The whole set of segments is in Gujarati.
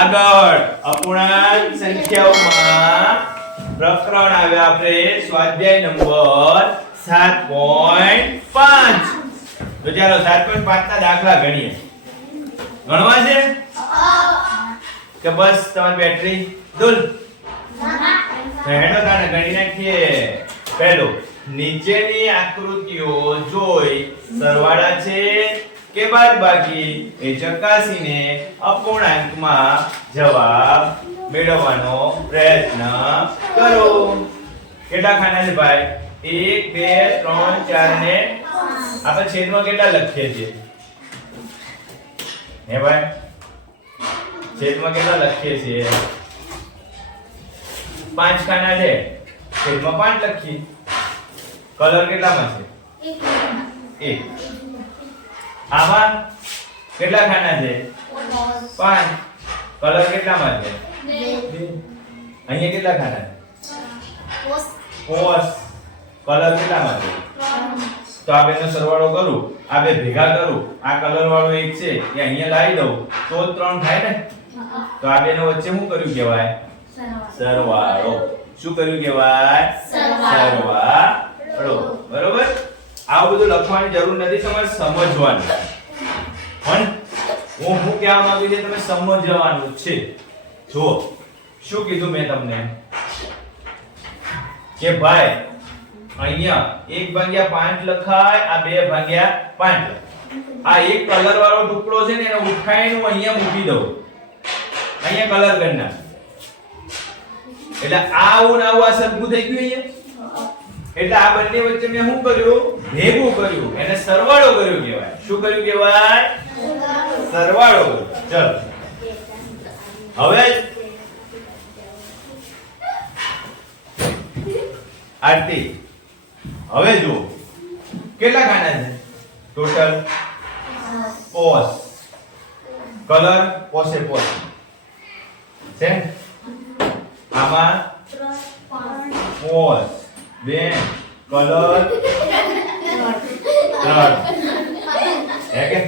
આગળ અપૂર્ણાંક સંખ્યાઓમાં પ્રકરણ આવ્યા આપણે સ્વાધ્યાય નંબર 7.5. તો ચાલો 7.5 ના દાખલા ગણીએ. ગણવા છે કે બસ તમારી બેટરી દુલ? હેડો તાને ગણી નાખીએ. પહેલો, નીચેની આકૃતિઓ જોઈ સરવાળા છે કે બાદબાકી એ ચકાસીને અપૂર્ણાંકમાં જવાબ મેળવવાનો પ્રયત્ન કરો. કેટલા ખાના છે ભાઈ? 1 2 3 4 ને આપણે છેદમાં કેટલા લખીએ છીએ? હે ભાઈ, છેદમાં કેટલા લખીએ છીએ? 5 ખાના છે, છેદમાં 5 લખીએ. કલર કેટલામાં છે? 1. આમાં કેટલા ખાના છે? 5. કલર કેટલામાં છે? 2. અહીંયા કેટલા ખાના છે? 5. કલર કેટલામાં છે? 3. તો આ બેનો સરવાળો કરું, આ બે ભેગા કરું, આ કલર વાળો એક છે એ અહીંયા લાવી દઉં તો 3 થાય ને. તો આ બેનો વચ્ચે શું કર્યું કહેવાય? સરવાળો. શું કર્યું કહેવાય? સરવાળો. બરોબર? આવું બધું લખવાની જરૂર નથી, તમારે સમજવાનું. પણ હું કહેવા માંગુ છું તમે સમજવાનું છે. જો શું કીધું મેં તમને કે ભાઈ અહીંયા 1/5 લખાય, આ 2/5. આ એક કલર વાળો ટુકડો છે ને એને ઉઠાઈને હું અહીંયા મૂકી દઉં, અહીંયા કલર કરી નાખ એટલે આવું ને આવું આ સરખું થઈ ગયું અહીંયા. એટલે આ બંને વચ્ચે મેં શું કર્યું? ભેગું કર્યું, એને સરવાળો કર્યો કહેવાય. શું કર્યું કહેવાય? સરવાળો કર્યો. ચલો હવે આરતી, હવે જો કેટલા ખાના છે ટોટલ? 5. કલર પોસે પોસ છે. આમાં 5 બે કલર 3. હે કે?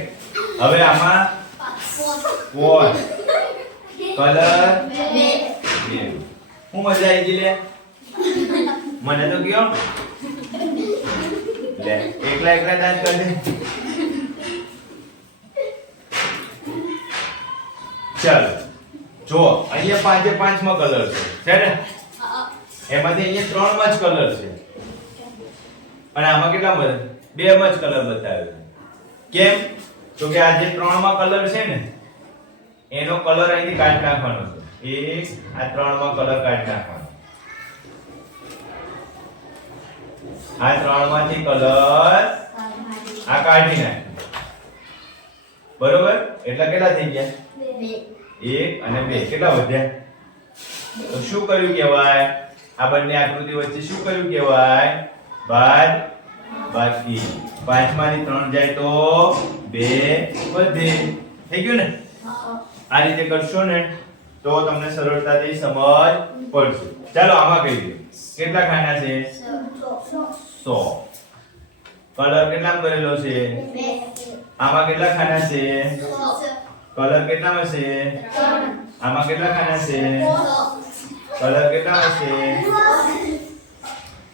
હવે આમાં 5 કલર 2. હું મજા આવી ગઈ લે? મને તો કયો લે એકલા દાંત કર દે. ચાલો જો અહીંયા 5 માં કલર છે ને? એમાંથી અહીંયા 3 માં જ કલર છે અને આમાં કેટલા બધા? 2 માં જ કલર બતાવ્યો છે. કેમ? તો કે આ જે 3 માં કલર છે ને એનો કલર અહીંથી કાઢી નાખવાનો છે. આ 3 માં કલર કાઢી નાખવાનો. આ 3 માંથી કલર આ કાઢી નાખ. બરોબર? એટલે કેટલા થઈ ગયા? 1 અને 2. કેટલા વધ્યા? તો શું કર્યું કહેવાય? આ બંને આકૃતિ વચ્ચે શું કર્યું કહેવાય? બાદબાકી. 5 માંથી 3 જાય તો 2 વધે. થઈ ગયું ને? આ રીતે કરશો ને તો તમને સરળતાથી સમજ પડશે. ચાલો આમાં કહી દો કેટલા ખાના છે? 100. કલર કેટલામાં કરેલો છે? 2. આમાં કેટલા ખાના છે? 100. કલર કેટલામાં છે? 3. આમાં કેટલા ખાના છે? 100. કલર કેટલામાં છે? 100.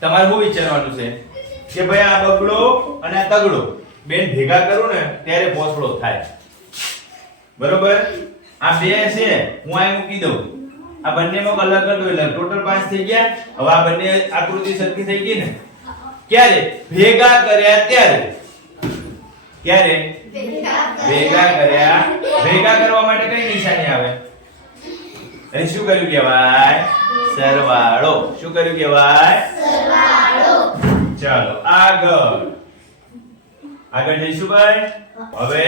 તમારે શું વિચારવાનું છે કે ભાઈ આ બગડો અને આ તગડો બેન ભેગા કરું ને ત્યારે પોસડો થાય. બરોબર? આ બે છે હું આ મૂકી દઉં, આ બંનેમાં કલર કરી દઉં એટલે ટોટલ 5 થઈ ગયા. હવે આ બંને આકૃતિ સરખી થઈ ગઈ ને? ક્યારે? ભેગા કર્યા ત્યારે. ક્યારે? ભેગા કર્યા. ભેગા કરવા માટે કઈ નિશાની આવે? એ શું કર્યું કહેવાય? સરવાળો. શું કર્યું કહેવાય? સરવાળો. ચાલો આગળ જઈશું ભાઈ. હવે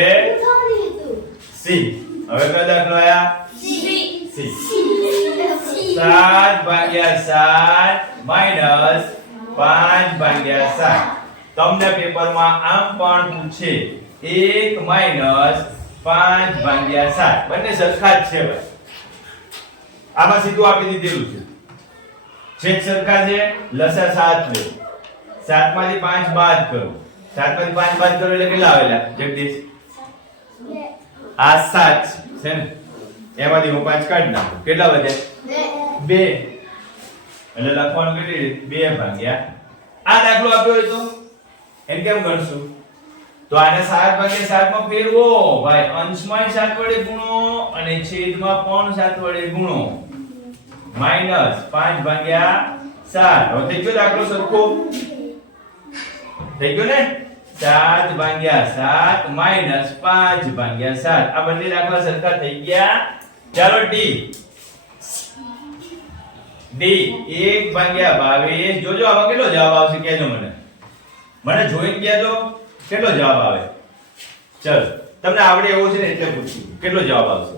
સી. હવે કયો દાખલો આયા? સી. 7/7 માઈનસ 5/7. તમને પેપરમાં આમ પણ પૂછે 1 માઈનસ 5/7. બંને સરખા જ છે ભાઈ. આમાં સીધું આપી દીધેલું છે. છેદ સરખા છે, લસા 7 લે. 7 માંથી 5 બાદ કરો. 7 માંથી 5 બાદ કરો એટલે કેટલા આવેલા જગદીશ? આ 7 છે ને? એમાંથી હું 5 કાઢી નાખું. કેટલા વધ્યા? 2. એટલે લખવાનું કેટલી રીતે? 2 ભાગ્યા આ દાખલો આપ્યો હોય તો એમ કેમ કરશું? તો આને 7 ભાગ્યા 7 માં ફેરવો ભાઈ. અંશમાં 7 વડે ગુણો અને છેદમાં પણ 7 વડે ગુણો. -5 ભાગ્યા 7. હવે થઈ ગયો દાખલો સરખો? થઈ ગયો ને? 7 ભાગ્યા 7 -5 ભાગ્યા 7. આ બંને દાખલા સરખા થઈ ગયા. ચાલો ડી 1 ભાગ્યા 22. જોજો આમાં કેટલો જવાબ આવશે કહેજો મને જોઈને કહેજો કેટલો જવાબ આવે. ચલો તમને આવડે એવો છે ને એટલે પૂછ્યું કેટલો જવાબ આવશે.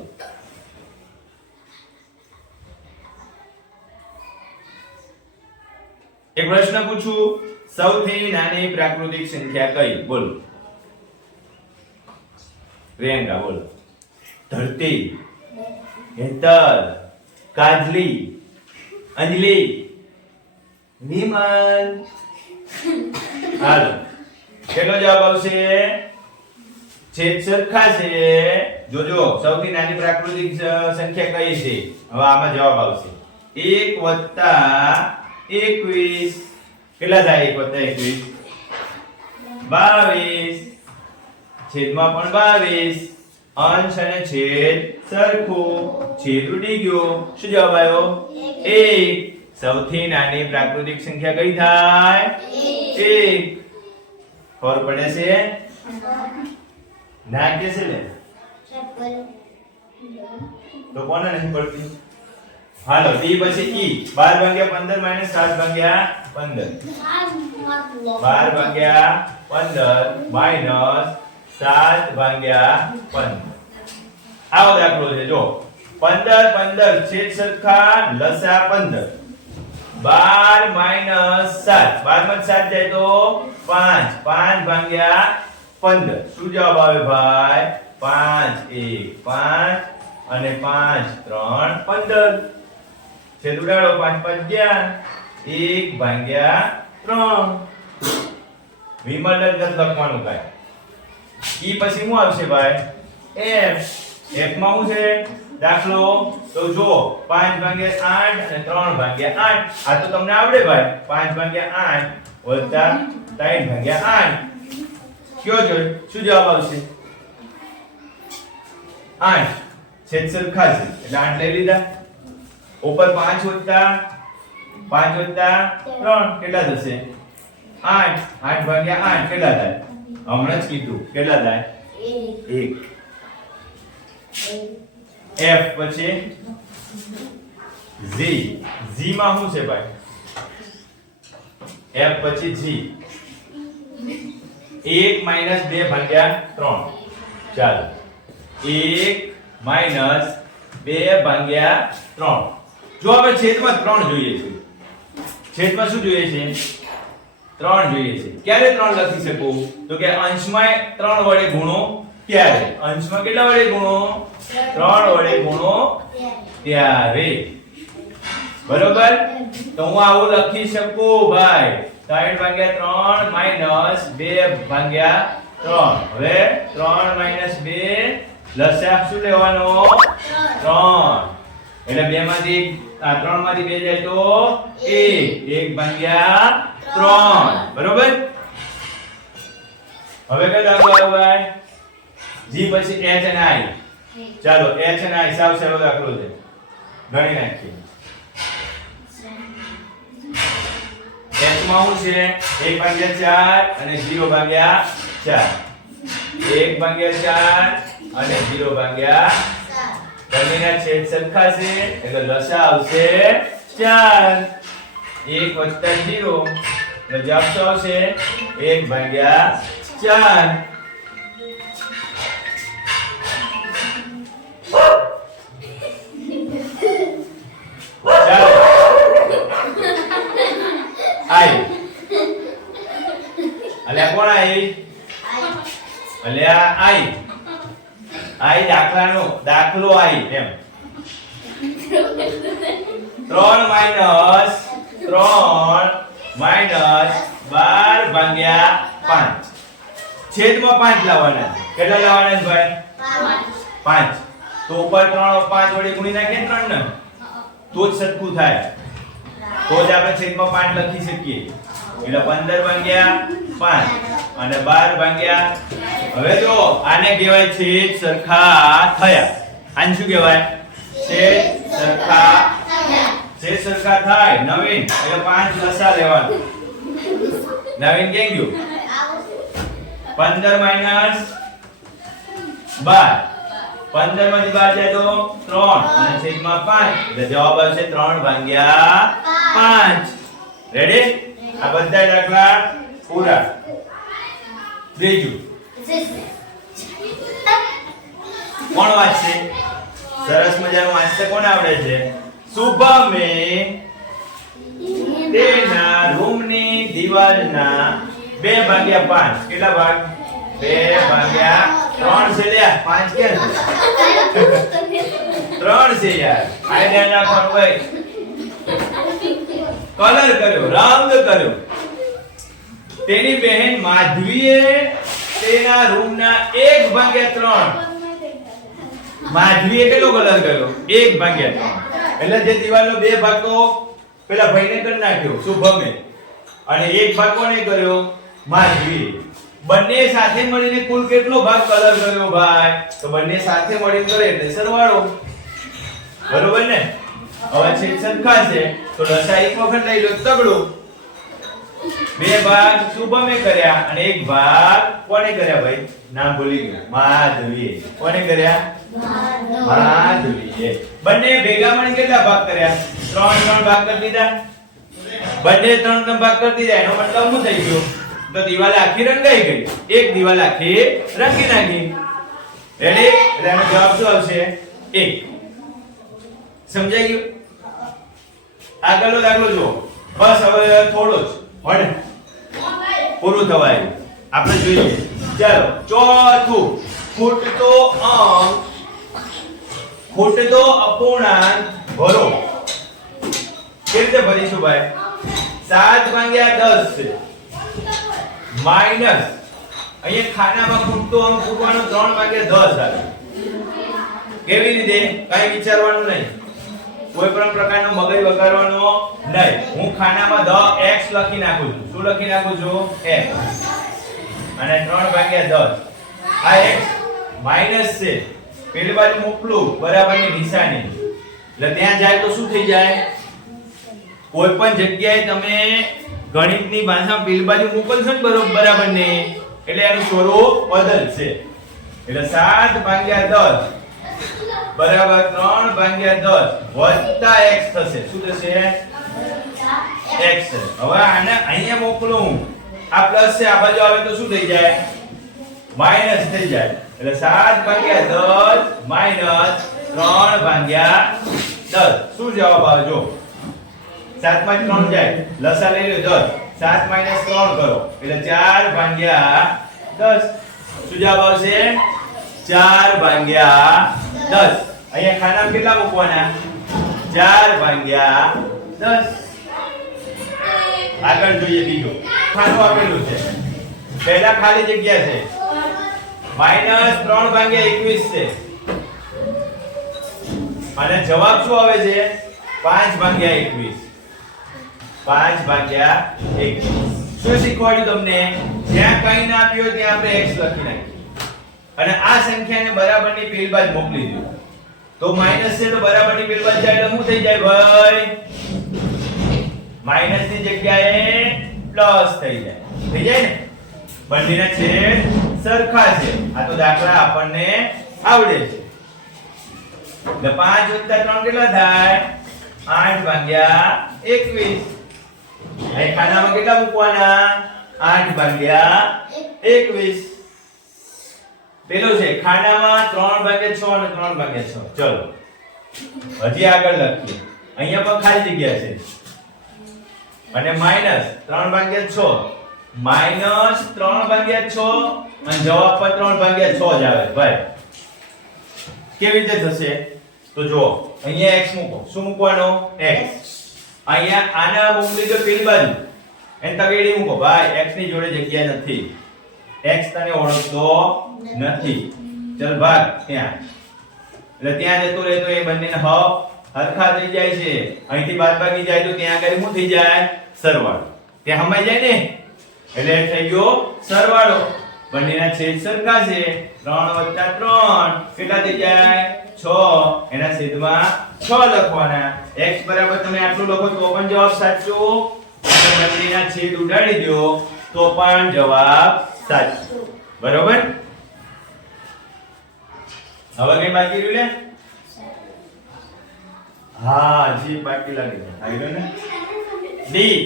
એક પ્રશ્ન પૂછું. સૌથી નાની પ્રાકૃતિક સંખ્યા કઈ? બોલો. પ્રિયંકા બોલો. ધરતી, હેતલ, કાજલી, અંજલિ, વિમલ. હાલો કેટલો જવાબ આવશે? છેદ સરખા છે. જોજો સૌથી નાની પ્રાકૃતિક સંખ્યા કઈ છે? હવે આમાં જવાબ આવશે 1 + 21. કેટલા થાય? 1 + 21 22. છેદમાં પણ 22. અંશ અને છેદ સરખું. છેદ ઉડી ગયો. શું જવાબ આવ્યો? 1. સૌથી નાની પ્રાકૃતિક સંખ્યા કઈ થાય? 1. ખબર પડે છે? ના કે છે ને? તો કોને નહીં પડતી? હાલો ડી પછી ઈ. 12 ભાગ્યા 15 - 7 ભાગ્યા 15. 12 ભાગ્યા 15 - 7 ભાગ્યા 15. આવો દાખલો છે જો. 15 છેદ સરખા લસા 15. 12 - 7. 12 માં 7 જાય તો 5. 5 ભાગ્યા 15. શું જવાબ આવે ભાઈ? 5 1 5 અને 5 3 15. છેદ ઉડાડો. 5 5 ગયા 1 ભાગ્યા 3. વિમલ જ લખવાનું કાય. ઈ પછી શું આવશે ભાઈ? f. f માં શું છે દાખલો? તો જો 5 ભાગ્યા 8 અને 3 ભાગ્યા 8. આ તો તમને આવડે ભાઈ. 5 ભાગ્યા 8 વત્તા 3 ભાગ્યા 8. કયો જોઈ? શું જવાબ આવશે? 8. છેદ સરખા છે એટલે 8 લઈ લીધા. ઉપર 5 વત્તા 3 કેટલા થશે? 8. 8 ભાગ્યા 8 કેટલા થાય? હમણાં જ કીધું. કેટલા થાય? 1. f પછી g. g માં શું છે ભાઈ? f પછી g. 1 - 2 ભાગ્યા 3. ચાલો 1 - 2 ભાગ્યા 3. જો આપણે છેદમાં 3 જોઈએ છે. છેદમાં શું જોઈએ છે? 3 જોઈએ છે. ક્યારે 3 લખી શકું? તો કે અંશમાં 3 વડે ગુણો ત્યારે. અંશમાં કેટલા વડે ગુણો? 3 વડે ગુણો ત્યારે. બરોબર? તો હું આવું લખી શકું ભાઈ. 3 ભાગ્યા 3 - 2 ભાગ્યા 3. હવે 3 - 2 લસાઅ શું લેવાનો? 3. એટલે 2 માંથી 3 માંથી 2 જાય તો 1. 1 ભાગ્યા 3. બરોબર? હવે કઈ દાખલો આવ્યો ભાઈ? g પછી h અને i. ચાલો h અને i સાવ સરળ દાખલો છે. ગણી નાખીએ. h માં શું છે? 1 ભાગ્યા 4 અને 0 ભાગ્યા 4. 1 ભાગ્યા 4 અને 0 ભાગ્યા 4. બંનેના છેદ સરખા છે એટલે લસાઅ આવશે 4. 1 વત્તા 0 એટલે જવાબ શું આવશે? 1 ભાગ્યા 4. આઈ અલ્યા કોણ આઈ? અલ્યા આઈ. આઈ દાખલો આઈ એમ. 3 - 12 ભાગ્યા 5. છેદમાં 5 લાવવાના. કેટલા લાવવાના છે ભાઈ? 5. તો ઉપર 3 5 વડે ગુણી નાખીએ 3 ને તો જ સરખું થાય, તો જ આપણે છેદમાં 5 લખી શકીએ. એટલે 15 ભાગ્યા 5 અને 12 ભાગ્યા. હવે જો આને કહેવાય છેદ સરખા થયા. આને શું કહેવાય? છેદ સરખા થયા. છેદ સરખા થાય. નવીન એટલે 5 લસા લેવાનું. નવીન કેમ ગયું? 15 માઈનસ 12. 15 માંથી 12 જાય તો 3 અને છેદમાં 5 એટલે જવાબ આવશે 3 ભાગ્યા 5. રેડી? આ બધા દાખલા પૂરા. બીજું કોણ વાંચશે? સરસ મજાનું વાંચતા કોણ આવડે છે? શુભમે તેના રૂમની દિવાલના 2 ભાગ્યા 5 કેટલા ભાગ? 2 ભાગ્યા 3 છે લ્યા. 5 કેમ? 3 છે યાર. આઈડિયા નાખવાનું ભાઈ. કલર કર્યો, રંગ કર્યો. તેની બહેન માધવીએ તેના રૂમના 1 ભાગ્યા 3. માધવીએ કેટલો કલર કર્યો? 1 ભાગ્યા 3. એટલે જે દિવાલનો 2 ભાગ તો પેલા ભાઈને કરી નાખ્યો શુભમે, અને 1 ભાગ કોને કર્યો? માધવીએ. બંને સાથે મળીને કુલ કેટલો ભાગ કલર કર્યો ભાઈ? તો બંને સાથે મળીને કરે એટલે સરવાળો. બરોબર ને? હવે છેદ સરખા છે તો લસા એક વખત લઈ લો તગડો. 2 ભાગ શુભમે કર્યા અને 1 ભાગ કોને કર્યા ભાઈ? નામ ભૂલી ગયો. માધવીએ. કોને કર્યા? માધવીએ. બંને ભેગા મળીને કેટલા ભાગ કર્યા? 3 ભાગ કરી દીધા. બંને 3 ભાગ કરી દીધા. એનો મતલબ શું થઈ ગયો? તો દિવાલ આખી રંગાઈ ગઈ. એક દિવાલ આખી રંગી નાખી. રેડી? એટલે એનો જવાબ શું આવશે? 1. સમજાઈ ગયું? આગળનો દાખલો જુઓ. બસ હવે થોડો જ વડે પૂરું થવા આવ્યું. આપણે જોઈએ. ચાલો ચોથું. ખૂટતો અપૂર્ણાંક ભરો. કેવી રીતે ભરીશું ભાઈ? 7 ભાગ્યા 10 છે માઈનસ અહીંયા ખાનામાં ખૂટતો અંક ખૂટવાનો 3 ભાગ્યા 10 આવે. કેવી રીતે? કઈ વિચારવાનું નહીં, કોઈ પણ પ્રકારનો મગજ વગાડવાનો નહીં. હું ખાનામાં 10x લખી નાખું છું. શું લખી નાખું છું? x. અને 3 ભાગ્યા 10. આ x માઈનસ છે, પેલી બાજુ મોકલું બરાબરની નિશાની, એટલે ત્યાં જાય તો શું થઈ જાય? કોઈ પણ જગ્યાએ તમે ગણિતની ભાષામાં પેલી બાજુ મોકલશો ને બરાબર ને, એટલે એનું સ્વરૂપ બદલશે. એટલે 7 ભાગ્યા 10 બરાબર 3 ભાગ્યા 10 વત્તા x થશે. શું થશે? x. હવે આને અહીંયા મોકલું, આ પ્લસ છે, આ બાજુ આવે તો શું થઈ જાય? માઈનસ થઈ જાય. એટલે 7 ભાગ્યા 10 માઈનસ 3 ભાગ્યા 10. શું જવાબ આવે? જો 7 માંથી 3 જાય, લસા લઈ લો 10. 7 માઈનસ 3 કરો એટલે 4 ભાગ્યા 10. શું જવાબ આવશે? 4 ભાગ્યા 10. અહીંયા ખાનામાં કેટલા મૂકવાના? 4 ભાગ્યા 10. આગળ જોઈએ બીજું. ખાનું આપેલું છે, પહેલા ખાલી જગ્યા છે, માઈનસ 3 ભાગ્યા 21 છે, અને જવાબ શું આવે છે? 5 ભાગ્યા 21. 5 ભાગ્યા 21. શું શીખવાડ્યું તમને? જ્યાં કઈ ના આપ્યું હોય ત્યાં આપણે x લખી નાખીએ, અને આ સંખ્યાને બરાબરની પેલી બાજુ મોકલી દો. તો માઈનસ છે તો બરાબરની પેલી બાજુ જાય એટલે શું થઈ જાય ભાઈ? માઈનસ ની જગ્યાએ પ્લસ થઈ જાય. થઈ જાય ને? બંનેના છેદ સરખા છે. આ તો દાખલા આપણને આવડે છે. એટલે 5 + 3 કેટલા થાય? 8 ભાગ્યા 21. અહીં ખાનામાં કેટલા મૂકવાના? 8 ભાગ્યા 21. પેલો છે ખાનામાં 3 ભાગ્યા 6 અને 3 ભાગ્યા 6. ચલો હજી આગળ લખીએ. અહીંયા પણ ખાલી જગ્યા છે, અને માઈનસ 3 ભાગ્યા 6 માઈનસ 3 ભાગ્યા 6, અને જવાબ પર 3 ભાગ્યા 6 જ આવે ભાઈ. કેવી રીતે થશે? તો જો અહીંયા x મૂકો. શું મૂકવાનો? x. અહીંયા આના મૂકી દો પેલી બાજુ, એને તગેડી મૂકો ભાઈ. x ની જોડે જગ્યા નથી, x તને ઓળખતો નથી. ચલ ભાગ ત્યાં. એટલે ત્યાં જતું રહે તો એ બંનેને હરખા થઈ જાય છે. અહીંથી બાદબાકી જાય તો ત્યાં આગળ શું થઈ જાય? સરવાળો. ત્યાં હમાઈ જાય ને એટલે થઈ ગયો સરવાળો. બંનેના છેદ સરખા છે. 3 + 3 કેટલા થઈ જાય? 6. એના છેદમાં 6 લખવાના. x બરાબર તમે આટલું લખો તો પણ જવાબ સાચો, અને બંનેના છેદ ઉડાડી દો તો પણ જવાબ સાચો. બરોબર? હવે કઈ બાકી રહ્યું લે? હા, જી બાકી લાગે છે. આવી ગયો ને? ડી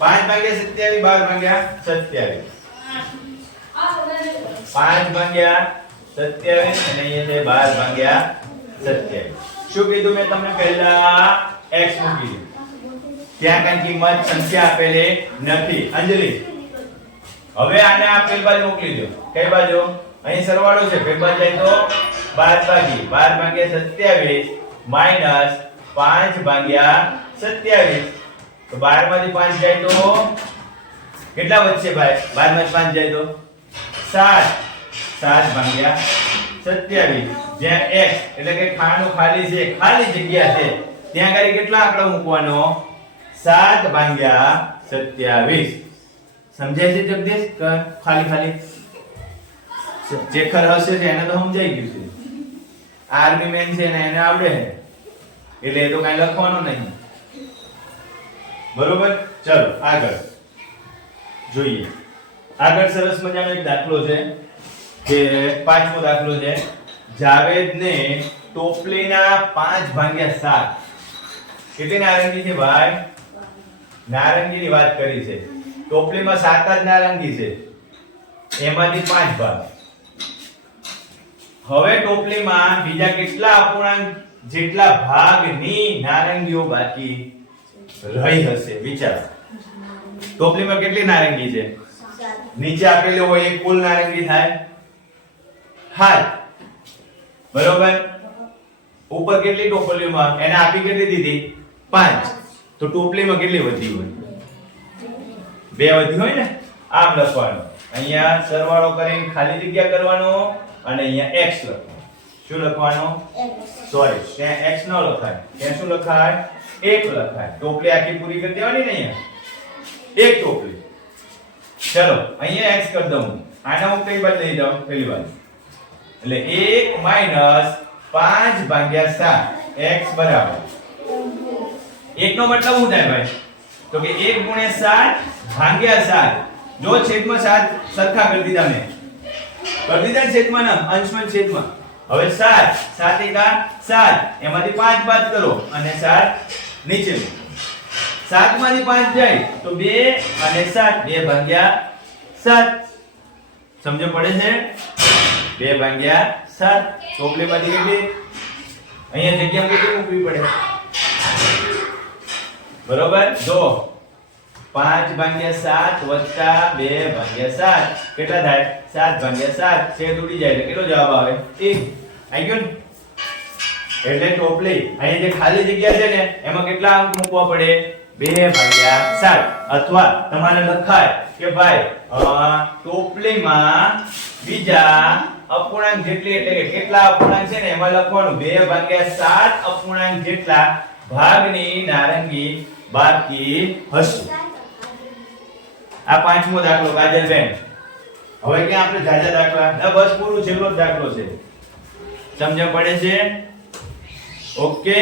5 ભાગ્યા 27 12 ભાગ્યા 27. 5 ભાગ્યા 27 અને અહીંયા છે 12 ભાગ્યા 27. શું કીધું મેં તમને પહેલા? x મૂકી દીધું. ત્યાં કઈ કિંમત સંખ્યા આપેલી નથી. અંજલિ હવે આને આ પેલી બાજુ મોકલી દો. કઈ બાજુ? અહીં સરવાળો છે, પેલી બાજુ જાય તો બાદબાકી. 12 ભાગ્યા 27 માઈનસ 5 ભાગ્યા 27. તો 12 માંથી 5 જાય તો કેટલા વધશે ભાઈ? 12 માંથી 5 જાય તો 7. 7 ભાગ્યા 27. જ્યાં x એટલે કે ખાનું ખાલી છે, ખાલી જગ્યા છે, ત્યાં આગળ કેટલા આંકડો મૂકવાનો? 7 ભાગ્યા 27. સમજાય છે જગદીશ? ખાલી ખાલી ચેકર હશે છે એને તો સમજાઈ ગયું છે. આર્મી મેન છે ને એને આવડે છે એટલે એ તો કઈ લખવાનું નહીં. બરોબર? ચલો આગળ જોઈએ. આગળ સરસ મજાનો એક દાખલો છે કે 5મો દાખલો છે. જાવેદને ટોપલીના 5 ભાગ્યા 7. કેટલી નારંગી છે ભાઈ? નારંગીની વાત કરી છે. ટોપલીમાં 7 જ નારંગી છે, એમાંથી 5 ભાગ. હવે ટોપલીમાં બીજા કેટલા અપૂર્ણાંક જેટલા ભાગની નારંગીઓ બાકી રહી હશે? વિચારો. ટોપલીમાં કેટલી નારંગી છે? નીચે આપેલી હોય એક કુલ નારંગી થાય 7. બરોબર? ઉપર કેટલી ટોપલીમાં એને આપી કેટલી દીધી? 5. તો ટોપલીમાં કેટલી વધી હોય? 2 વધી હોય ને. આમ લખવાનું. અહીંયા સરવાળો કરીને ખાલી જગ્યા કરવાનો અને અહીંયા x લખવાનું. શું લખવાનું? સોરી, ત્યાં x ન લખાય. ત્યાં શું લખાય? 1 લખાય. ટોપલી આખી પૂરી કરી દેવાની ને અહીંયા. એક ટોપલી. ચલો અહીંયા x કરી દઉં. આના હું કઈ બાજુ લઈ જાઉં? પેલી બાજુ. એટલે 1 માઈનસ 5 ભાગ્યા 7 x બરાબર 1 નો મતલબ શું થાય ભાઈ? તો કે 1 ગુણ્યા 7 ભાગ્યા 7. જો છેદમાં 7 સરખા કરી દીધા મેં. કરી દીધા ને છેદમાં ના, અંશમાં છેદમાં. હવે 7 7 એકા 7, એમાંથી 5 બાદ કરો અને 7 નીચે લો. 7 માંથી 5 જાય તો 2 અને 7 2 ભાગ્યા 7. સમજ પડે છે? 2 ભાગ્યા 7. ટોપલીમાંથી કેટલી? અહીંયા જગ્યા કેટલી મૂકવી પડે? બરોબર? જો 5 ભાગ્યા 7 વત્તા 2 ભાગ્યા 7 કેટલા થાય? 7 ભાગ્યા 7. છેદ ઉડી જાય એટલે કેટલો જવાબ આવે? 1. આવી ગયો ને? એટલે ટોપલી અહીંયા જે ખાલી જગ્યા છે ને એમાં કેટલા અંક મૂકવા પડે? 2 ભાગ્યા 7. અથવા તમારે લખાય કે ભાઈ ટોપલીમાં બીજા અપૂર્ણાંક જેટલી એટલે કે કેટલા અપૂર્ણાંક છે ને એમાં લખવાનું 2 ભાગ્યા 7 અપૂર્ણાંક જેટલા ભાગની નારંગી બાકી હશે. આ 5મો દાખલો કાજલબેન. હવે કે આપણે જાજા દાખલા ના બસ પૂરું છેલ્લો જ દાખલો છે. સમજ પડે છે? ઓકે.